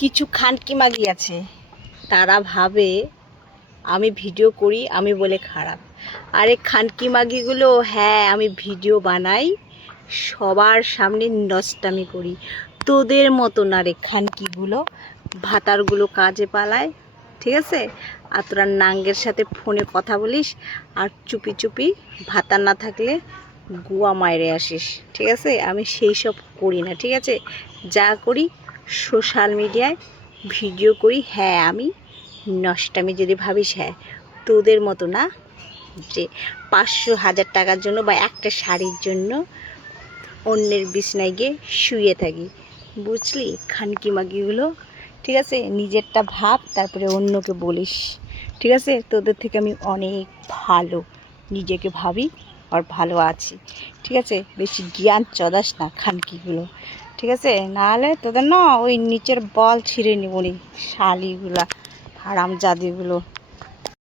কিছু খানকি মাগি আছে, তারা ভাবে আমি ভিডিও করি আমি বলে খারাপ। আরে খানকি মাগিগুলো, হ্যাঁ আমি ভিডিও বানাই, সবার সামনে নষ্টামি করি। তোদের মতো না রে খানকিগুলো, ভাতারগুলো কাজে পালায়, ঠিক আছে? আর তোরা নাঙ্গের সাথে ফোনে কথা বলিস আর চুপি চুপি ভাতা না থাকলে গুয়া মাইরে আসিস, ঠিক আছে? আমি সেই সব করি না, ঠিক আছে? যা করি সোশ্যাল মিডিয়ায় ভিডিও করি। হ্যাঁ আমি নষ্টামি যদি ভাবিস, হ্যাঁ তোদের মতো না যে 500,000 টাকার জন্য বা একটা শাড়ির জন্য অন্যের বিছনায় গিয়ে শুয়ে থাকি, বুঝলি? খানকি মাগিগুলো, ঠিক আছে? নিজেরটা ভাব, তারপরে অন্যকে বলিস, ঠিক আছে? তোদের থেকে আমি অনেক ভালো নিজেকে ভাবি আর ভালো আছি, ঠিক আছে? বেশি জ্ঞান চদাস না খানকিগুলো, ঠিক আছে? নাহলে তোদের না ওই নিচের বল ছিঁড়ে নিবনি শালিগুলা, হারামজাদিগুলো।